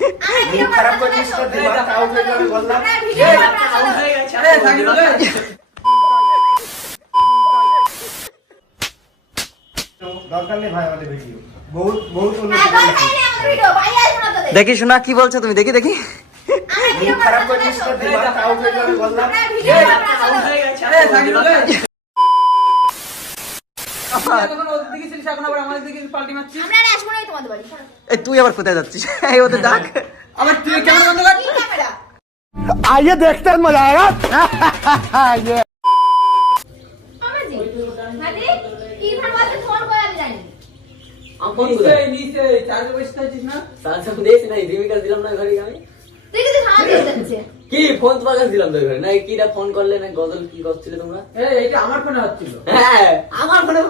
মুখ খারাপ করিস না, দিমাগ আউট হয়ে যাবে বললাম। দরকার নেই ভাই আমাদের ভিডিও, বহুত বহুত দেখি শোনা কি বলছো তুমি, দেখি দেখি। মুখ খারাপ করিস না, দিমাগ আউট হয়ে যাবে বললাম। তুই আবার কোথায় যাচ্ছিস? এই ওদের ডাক। আবার তুই ক্যামেরা বন্ধ কর। आइए देखते हैं मजा आएगा। ये নিচে চার্জ বসতে আছিস না? সালসাম দেইছি না, জীবিকা দিলাম না ঘরে আমি। কি ফোন তোমার কাছে দিলাম তো ঘরে না, কিরা ফোন করলে না গজল কি করছিলে তোমরা? এইটা আমার ফোনে হচ্ছিল। হ্যাঁ আমার ফোনে।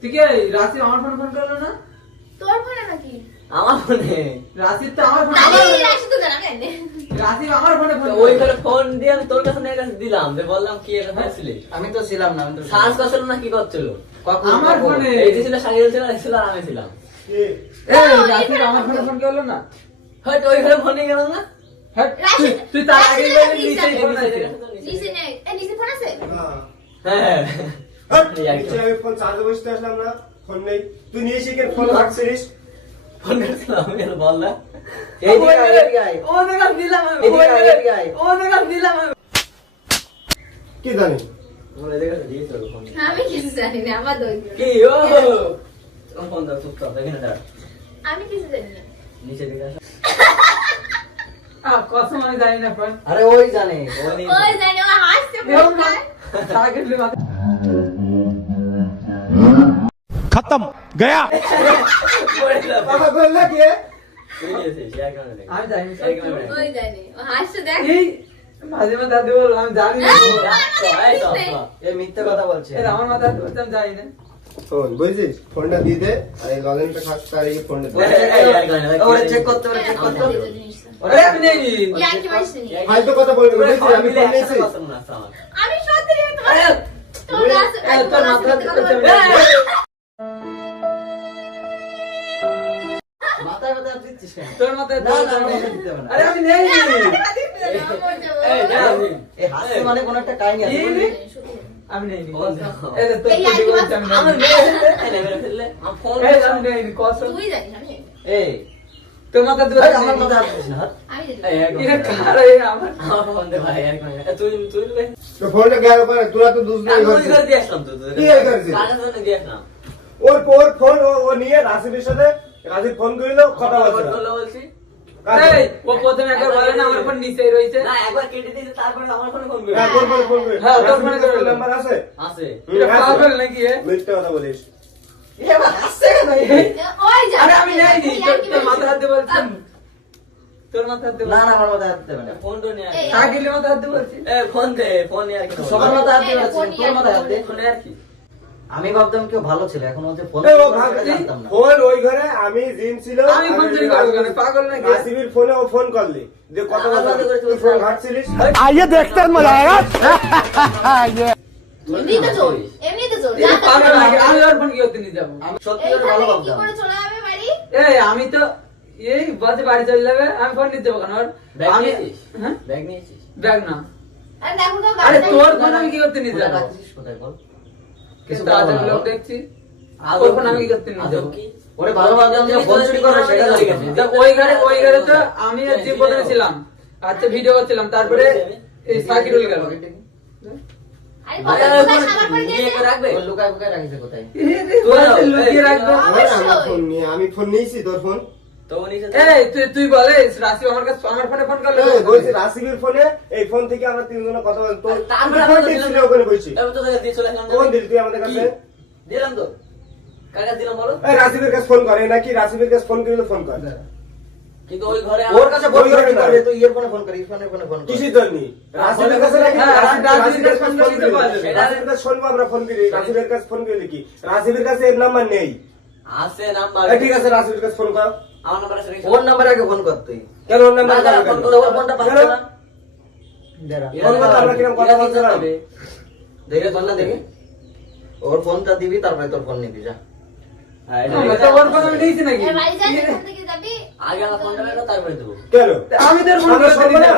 ঠিক রাশি আমার ফোনে ফোন করলো না? তোর ফোনে নাকি? আমার ফোনে রাশি তো আমার ফোনে। রাশি তো জানা কেন? রাশি আমার ফোনে ফোন। ওই করে ফোন দিয়ে আমি তোর কাছে নিয়ে কাছে দিলাম, যে বললাম কি এটা হয়েছিল। আমি তো ছিলাম না, আমি তো সার্চ করছিল না কি করছিল? আমার ফোনে এই যে ছিল সাকিল ছিল, ছিল আর আমি ছিলাম। রাশি আমার ফোনে ফোন করলো না? হয়তো ওই ঘরে ফোনে গেল না। তুই তার আগে বলে নিচে ফোন আছে। নিচে নেই, এই নিচে ফোন আছে? হ্যাঁ নিচে আমি ফোন চার্জে বসতে আসলাম না, ফোন নেই। তুই নিয়ে এসে ফোন রাখছিস। ফোন করছিলাম আমি, বল না। ও দেখা দিলাম আমি। ও দেখা দিলাম আমি। কি জানি বলে দেখো দিয়েছো ফোন। আমি কিছু জানি না, আমার দই। কি ও ফোন দাও চুপ কর, দেখেন দাঁড়া আমি কিছু জানি না। নিচে দিকে আসো। কসম আমি জানি না ফোন। আরে ওই জানে। ওই জানি, ও হাসছে বলছে। সারা কেটে মাথা। खत्म गया। बाबा बोल ना कि তুই এসেছিস শেয়ার করে দেখ। আমি জানি না। ওই জানি, ও হাসছে দেখ। এই মাঝে মাঝে দাদু বল আমি জানি না। এই মিথ্যা কথা বলছে। এর আমার মাথা ধরতে আমি জানি না। ফোন বুঝছিস, ফোনটা দিয়ে দে আর এই লজেনটা খাস, তার এই ফোনটা দে। ওরে চেক করতে হবে, চেক করতে হবে। আরে আমি নেই। ইয়া কি বলছিস? ফালতু কথা বলবি না, বুঝছিস? আমি ফোন নিয়েছি। আমি সত্যি তোমার তোর কাছে তোর মাথা মাথায় কথা দিচ্ছিস কেন? তোর মাথায় না, না, না, দিতে হবে না। আরে আমি নেই। এই হাসি মানে কোন একটা কাহিনী আছে। বুঝলি? আমি নেই। এই এই তোর এই লাইট বলছি আমি আমি নেই। ফোন এই আমি নেই কসম। তুই জানিস আমি জানি। এই তোর মাথা এই, ধরে আমার মাথায় হাত দিস না, হাত। আমি জানি। এটা কার এই আমার আমার ফোন দে ভাই, আর তুই তুই তো ফোনটা গেল পরে তোরা তো দুধ নেই আমি ওই করছিস। ঘরে দিয়ে আসলাম তো কি এই করেছিস? কার জন্য দিয়ে আসলাম? ওর ফোন ও নিয়ে রাশিদের সাথে, রাশিদ ফোন করিল, কথা বলছিল। বলছি এই ও প্রথমে একবার বলে না আমার ফোন নিচেই রয়েছে। না, একবার কেটে দিয়েছে, তারপরে আমার ফোনে ফোন হ্যাঁ, করে ফোন করে। হ্যাঁ, তোর ফোনে করে। নাম্বার আছে? আছে। এটা পাগল নাকি এ? মিথ্যে কথা বলিস। এ আবার হাসছে কেন? ওই জানি। আরে আমি নেই নি। ইয়া কি তোর মাথা বলছিস? হাত দিয়ে বলছি। তোর মাথা হাত দিয়ে না, না, আমার মাথায় হাত দিতে হবে না। ফোন তো নিয়ে এই, সাইকেলের মাথা হাত দিয়ে বলছি। ফোন দে, ফোন নিয়ে আর কি সবার মাথায় হাত দিয়ে বলছি, তোর মাথায় হাত দে। ফোনে আর কি আমি ভাবতাম কেউ ভালো ছিল, এখন ও যে ফোন এই ও করবে ভাবছি, সেটা জানতাম না। ফোন ওই ঘরে, আমি জিম ছিল, আমি ফোন চুরি করবো কেন? পাগল নাকি? রাশিবির ফোনে ও ফোন করলি, যে কথা আমার বললি, সাথে করে তুই ফোন ঘাটছিলিস। आइए देखते हैं मजा आएगा। এমনিতে চোর, এমনিতে চোর। এটা পাগল নাকি? আমি ওর ফোন কি করতে নিয়ে যাবো? আমি সত্যি করে ভালো এইখানে কি ভাবতাম। করে চলে যাবে বাড়ি? এই আমি তো এই বাজে বাড়ি চলে যাবে, আমি ফোন নিতে যাবো কেন ওর? ব্যাগ আমি নিয়েছিস? হ্যাঁ ব্যাগ নিয়েছিস? ব্যাগ না। আরে দেখো তো আরে গাড়িটা তোর কি ফোন করে? আমি কি করতে নিয়ে কোথায় যাবো? রাখছিস, কোথায় বল? কিছু কিছু বলবো তাড়াতাড়ি না, লোক বল। দেখছি। আদৌ ওর ফোন আমি কি করতে নিয়ে আদৌ যাবো? কি? ওরে ভালো ভাবতাম যে ফোন চুরি করবে সেটা জানতাম না। তা ওই ঘরে তো আমি আর জিম প্রথমে ছিলাম, আচ্ছা ভিডিও করছিলাম, তারপরে এই সাকিরুল গেল। আরে আরে, বাবা, ফোন সাবার করে নিয়ে দিয়েছে। করে রাখবে? ওর লুকায় ফুকায় রাখিছে কোথায়? তোরা তো লুকিয়ে রাখবো। আমার ফোন নিয়ে, আমি ফোন নিয়েছি তোর ফোন। তো ও নিচে এই তুই বলিস রাশি আমার কাছে আমার ফোনে ফোন করলো। এই, বলছি রাশিবির ফোনে, এই ফোন থেকে আমরা তিনজনে কথা বলছি। তোর তারপরে ফোন আমরা দিচ্ছিল ওখানে বলছি। আমি তো তোকে দিয়ে চলে আসলাম। কোন দিল তুই আমাদের কাছে? দিলাম তো। কার কাছে দিলাম বলো? এই রাশিবির কাছে ফোন করে নাকি? রাশিবির কাছে ফোন করিলে ফোন কর। কিন্তু ওই ঘরে ওর কাছে ফোন ওই করে ঘরে কি না। করবে? তুই ইয়ারফোনে ফোন কর, ইয়ারফোনে ফোনে ফোন কর। কিসের জন্য? রাশিবির কাছে নাকি? হ্যাঁ, রাশিবির কাছে ফোন রাশিবির কাছে করি। ফোন করি। রাশিবির কাছে শুনবো আমরা ফোন করি। রাশিবির কাছে ফোন করি কি? রাশিবির কাছে এর নাম্বার নেই। আছে নাম্বার। এই, ঠিক আছে, রাশিবির কাছে ফোন কর। আমার নাম্বার আছে। ওর নাম্বারে আগে ফোন কর তুই। কেন ওর নাম্বার না, ফোন করো, ওর ফোনটা পাচ্ছে না। দাঁড়া। ফোন করতে আমরা কিরকম কথা বলছিলাম? দেখে ফোন না দেখে। ওর ফোনটা দিবি, তারপরে তোর ফোন নিবি, যা। হ্যাঁ, এটা আমার রেখে তো দাও। ওর ফোন আমি নিয়েছি নাকি এর বাড়ি যাস, এখান থেকে যাবি। আগে আমার ফোনটা বের করো, তারপরে দেবো। কেন আমি তোর ফোন আমরা সব না।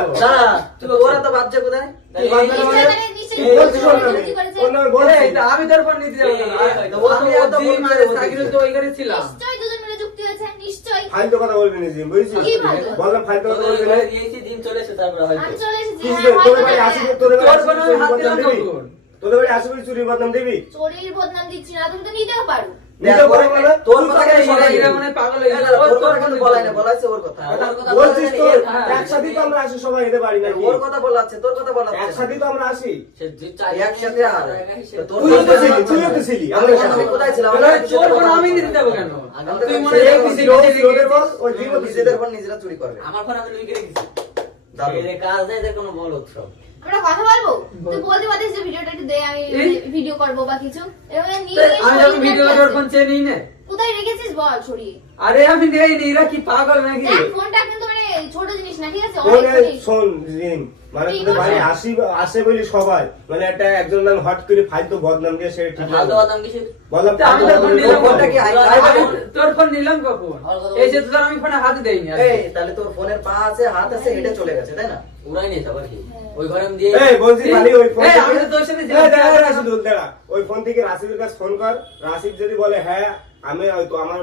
ওরা তো বাচ্চা কোথায় কি বাদ দাও নিশ্চয়ই মানে? মানে নিশ্চয়ই কি বলছিস ওর নামে? কি করেছে? ওর নামে বলছিস? আমি তোর ফোন নিতে যাবো না। এই, তো আমি ও তো জি বলছে, মানে ও তো সাকিব তো ওই ঘরে ছিলাম। নিশ্চয়ই দুজন মিলে যুক্তি হয়েছে, নিশ্চয়ই। ফালতু কথা বলবি না জিম, বুঝছিস? কি ফালতু? বললাম ফালতু কথা তোদের বলবি না। ঘরে দিয়েছি, দিন চলে এসে তারপরে হয়তো। আমি চলে এসেছি, কিস হ্যাঁ, দে, তোদের হয়তো বাড়ি না। আসি, তোদের বাড়ি তোর আসি, ফোনে চুরির হাত বদনাম দিলাম দিবি? কখন? তোদের বাড়ি আসি বলে চুরির বদনাম দিবি? চোরের বদনাম দিচ্ছি না, তুমি তো নিতেও পারো। নিতে পারবো না? তোর কথা এরা- কেন বলাই এরা না? মনে হয় পাগল হয়ে গেছে। তোর কথা কেন বলাই না? বলাইছে ওর কথা। ওর কথা বলছিস তো, বলে না, এর- একসাথেই তো আমরা আসি সবাই এদের বাড়ি নাকি? ওর কথা বলাচ্ছে, তোর কথা বলাচ্ছে। একসাথেই তো আমরা আসি। সে যে চার একসাথে আর তোর তুইও তো ছিলি, তুইও তো ছিলি, আমি আমাদের সাথে। কোথায় ছিলাম? তাহলে তোর ফোন আমি নিতে যাবো কেন? আমাদের তুই কাছে মনে হয় ছিল, কিছু ছিল, কিছু ছিল ওদের বল, ওই জিমও তো ছিল। নিজেদের ফোন নিজেরা চুরি করবে। আমার ফোন আমি লুকিয়ে রেখেছি। দারুণ। এদের কাজ নেই, এদের কোনো বল উৎসব। আমরা কথা বলবো? তুই বলতে পারিস যে ভিডিওটা একটু দে, আমি এই? ভিডিও করবো বা কিছু। এভাবে নিয়ে আমি সরিয়ে যখন ভিডিও রাখতে তোর আছে। ফোন চেয়ে নিই না। কোথায় রেখেছিস বল ছড়িয়ে। আরে আমি নেইনি, এরা কি পাগল নাকি? দেখ, ফোনটা কিন্তু মানে ছোট জিনিস না, ঠিক আছে? ফোনে অনেক জিনিস। শোন জিম, মানে কি তোদের বাড়ি বলছো? আসে বলি সবাই, মানে একটা একজন নাম হট করে ফালতু বদনাম দিয়ে সে ঠিক ফালতু না। বাদাম কিসের? বললাম তা আমি ফালতু তোর ফোন বদনাম নিলাম দিয়ে ফোনটা কি ফোন। আমি তোর ফোন নিলাম কখন? এই যে তোর আমি ফোনে হাত দেইনি আর। এই তাহলে তোর ফোনের পা আছে, হাত আছে, হেঁটে চলে গেছে, তাই না? উড়াই নিয়ে যাবার কি? ওই ঘরে আমি দিয়ে এই বলছি খালি ওই ফোন এই, থেকে- আমি তো তোর সাথে এই ছিলাম। দাঁড়া, রাশিদুল, দাঁড়া। ওই ফোন থেকে রাশিদের কাছে ফোন কর। রাশিদ যদি বলে হ্যাঁ আমি তো আমার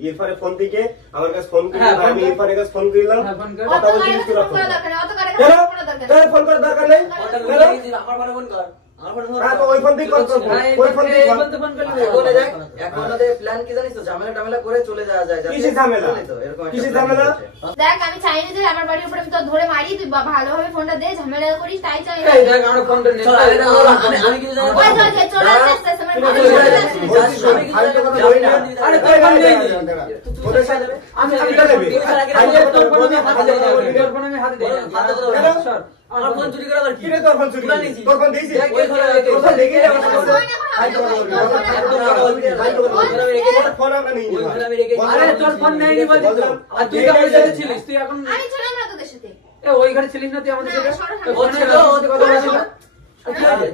ইরফানের ফোন থেকে আমার কাছে ফোন হ্যাঁ, করলাম, ফোন আমি কর। ইরফানের কাছে ফোন করলাম। হ্যাঁ, ফোন কর। কথা অত বলছিস কারে তোরা ফোন ফোন করা কর। দরকার নেই, অত কারে কেন? ফোন করা দরকার নেই। কেন ফোন করার দরকার নেই? ফোনটা কেন? লুকিয়ে রেখেছি, আমার ফোনে ফোন কর। আমার ফোনে ফোন হ্যাঁ, কর। তো ওই ফোন থেকে কল কর। হ্যাঁ, ওই ফোন থেকে এই কল। ফোন তো ফোন করলে এখন দেখ, এখন ওদের প্ল্যান কি জানিস তো? ঝামেলা করে চলে যাওয়া যায়। যাতে- কিসের ঝামেলা? বুঝলি তো, এরকম একটা কিসের plan ঝামেলা? হয়েছে। দেখ, আমি চাই না যে আমার বাড়ির উপরে আমি তোর ধরে মারি, তুই ভালোভাবে ফোনটা দে, ঝামেলা করিস, তাই চাই না। এই দেখ আমার ফোনটা নে। চল, আমি কিছু জানি না। ওই যে, ওই যে, চলে আসতে আসতে আসতে আমার তুই বাড়ি বলছিস, চলে আসতে। বলছিস, আমি কিছু ফালতু জানি কথা না। বলি না। আরে তোর দাঁড়া, ফোন দাঁড়া, নেই। দাঁড়া, দাঁড়া। তুই ওদের সাথে সাথে- আমি আমি তোর নেবে। ফোন তোর ফোন আমি হাতে দেই। তোর ফোন আমি হাতে দেই। হাতে ধরো। কেন? সর। আমার ফোন চুরি করাবার কি? কি রে তোর ফোন চুরি উড়াই করলি? নিয়েছি। তোর ফোন দিয়েছিস? দেখ, ওই ঘরে রেখে- তোর ফোন দেখে আমার সাথে বলছে, তোর ফোন এখন ফালতু কথা বলবি না। তোর ফোন এখন ফালতু কথা বলবি না। ফালতু কথা বলবি না। ওই ঘরে আমি রেখেছি। তোর ফোন আমরা নিয়ে ওই নিই। ঘরে আমি রেখেছি। আরে তোর ফোন নেইনি বলছিস তো। আর তুই তো আমার সাথে ছিলিস, তুই এখন আমি ছিলাম না তোদের সাথে। এ ওই ঘরে ছিলিস না তুই আমাদের সাথে? না, সরো, তো ও ফোনে ছিল, আমার ও সাথে কথা বলছিস না? কি হয়েছে?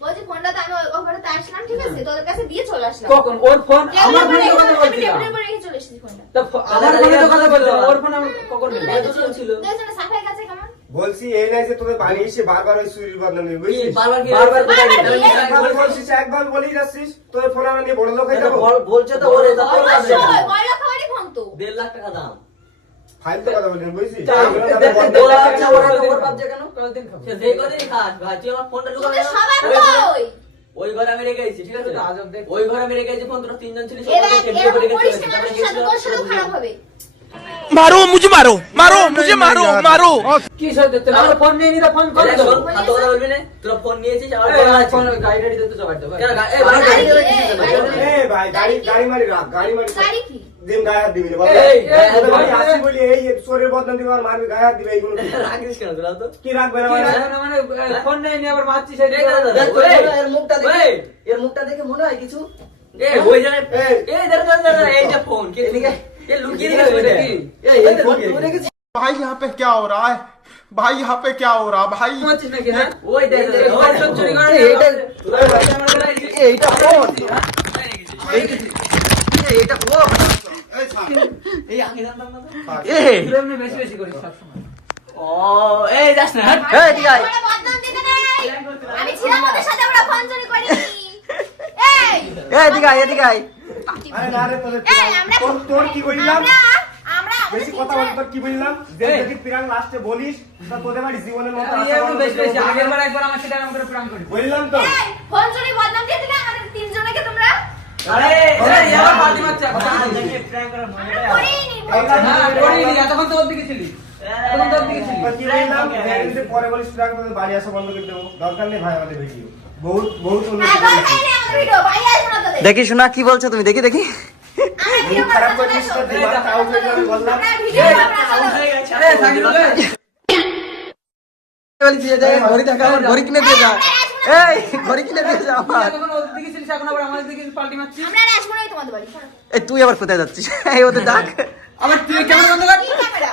বলছি ফোনটা তো আমি ওই ঘরেতে আসলাম, ঠিক আছে? তোদের কাছে দিয়ে চলে আসলাম। কখন ওর ফোন আমার ফোনে তো কথা আমি বলছিলাম। টেবিলের উপরে রেখে চলে এসেছি ফোনটা। তা আমার ফোনে তো কথা বলছিলাম, ওর ফোন আমি কখন নিলাম? এত জন ছিল। দেখছো না সাফাই কাছে কেমন? বলছি এই নাই যে তোদের বাড়ি এসে বারবার ওই চুরির বদনাম দিবি, কি, বুঝছিস? বারবার কি- বারবার কোথায় আমি নিয়ে? কি একবার বলছি? বলছিস, একবার বলেই যাচ্ছিস, তোর ফোন আমরা নিয়ে বড় লোক হয়ে যাবো? বলছে তো ওর এটা তোর কাছে। অবশ্যই, ময়লা খাওয়ারই ফোন তো। 1.5 লাখ টাকা দাম। ফালতু কথা বলবি না, বুঝছিস? তা আমি এগুলো দেখ, আমাদের দেখ, বদনাম। ওরা আচ্ছা, ওরা খবর পাচ্ছে কেন? কতদিন খাবো? সে যেই কদিনই খাস, ভাই, তুই আমার ফোনটা ঢুকাবি তোদের না? সবার কই? ওই ঘরে আমি রেখেছি, ঠিক আছে? তো আজব দেখ। ওই ঘরে আমি রেখেছি ফোন, তোরা 3 জন ছিলিস, এরা ওখানে টেবিলের এরকম উপরে রেখে করিস চলে না, এসেছি। মানুষের সাথে তোর সাথেও খারাপ হবে। मारो मुझे मारो मारो मुझे मारो मारो কি সহ্য হচ্ছে না? আমার ফোন নিয়ে নিলে ফোন করে এই দেবো। শোন, ফালতু কথা বলবি না। তোরা ফোন নিয়েছিস, আমার এই, ফোন আমার আছে। ফোন গাড়ি টাড়ি দিতে তো বাড়তে কেন গা- এই আমার ভাই, গাড়ি গাড়ি কি? রেখেছিস কেন? গাড়ি কি? এ ভাই, গাড়ি মারি রাখ, গাড়ি মারি রাখ। গাড়ি কি? দিন গায়ে হাত দিবি না, বল। এই, এই, তোদের বাড়ি এই, আসি বলি এই চোরের বদনাম দিবি আর মারবি, গায়ে হাত দিবি, এইগুলো কি? রাখিস কেন তোরা তো? কি রাখবে না কি মানে? রাখবে না মানে ফোন নেই নি আবার মারছিস এই এই দাদা, দেখ তো, ওই, এর মুখটা দেখে, ওই। এর মুখটা দেখে মনে হয় কিছু। এই, ওই জায়গায়- এই। এই, দাঁড়া, দাঁড়া, দাঁড়া, এই যে ফোন, কে এদিকে। এ লুকিয়ে এদিকে রেখেছে ওইটা। কি? এই ফোন তুই রেখেছিস? भाई यहाँ पे क्या हो रहा है भाई यहाँ पे क्या हो रहा भाई মারছিস নাকি হ্যাঁ? ওই দেখ, দেখ, ওর ওই সব চুরি করে এইটা এইটা ফোন। এইটা ফোন। এই আমি জানতাম না তো। এই তুই এমনি বেশি বেশি করিস সবসময়। ও, এই যাস না, হাট। এই এদিকে আয়। ওরা বদনাম দিতে নেই। আমি ছিলাম ওদের সাথে, ওরা ফোন চুরি করেনি। এই, এই এদিকে আয়, এদিকে আয়। আরে না রে, তোদের এই, আমরা- তোর কি বললাম? আমরা আমাদের বেশি কথা বল, তোর কি বললাম? যে যদি পিরাং লাস্টে বলিস, তা তোদের বাড়ি জীবনের মতো তুই আশা এমনি বন্ধ বেশি করে বেশি দেবো। আগের বার একবার আমার সাথে এরকম করে প্রাণ করিস। বললাম তো। এই, ফোন চুরি বদনাম দিয়ে দিলে আমাদের তিনজনকে তোমরা। আরে এই আবার পার্টি মারছে এখন। আমরা করিনি। হ্যাঁ করিনি, এতক্ষণ তো ওর দিকে ছিলি। এতক্ষণ তো ওর দিকে ছিলি। তোর কি বললাম? যে যদি পরে বলিস পিরাং, তোদের বাড়ি আসা বন্ধ করে দেবো। দরকার নেই ভাই আমাদের ভিডিও। বহুত বহুত উন্নতি হ্যাঁ, দরকার করেছি। নেই আমাদের ভিডিও, বাড়ি আসবো না তোদের। দেখি শোনা কি বলছো তুমি? দেখি দেখি। আমরা মুখ ভিডিও খারাপ বানাবো করিস না, তো, দিমাগ খারাপ হয়ে যাবে, বললাম। আমরা ভিডিও বানাবো না। আরে সাকিব ভাই, ঘড়ি দেখা, আমার ঘড়ি কিনে দিয়ে যা। এই ঘড়ি কিনে দিয়ে যা তুই আমার। এতক্ষণ ওর দিকে ছিলিস, এখন আবার আমাদের দিকে পাল্টি মারছিস। আমরা আর আসবো না তোমাদের বাড়ি। এই তুই আবার কোথায় যাচ্ছিস? এই ওদের ডাক। আবার তুই ক্যামেরা বন্ধ কর। কি ক্যামেরা?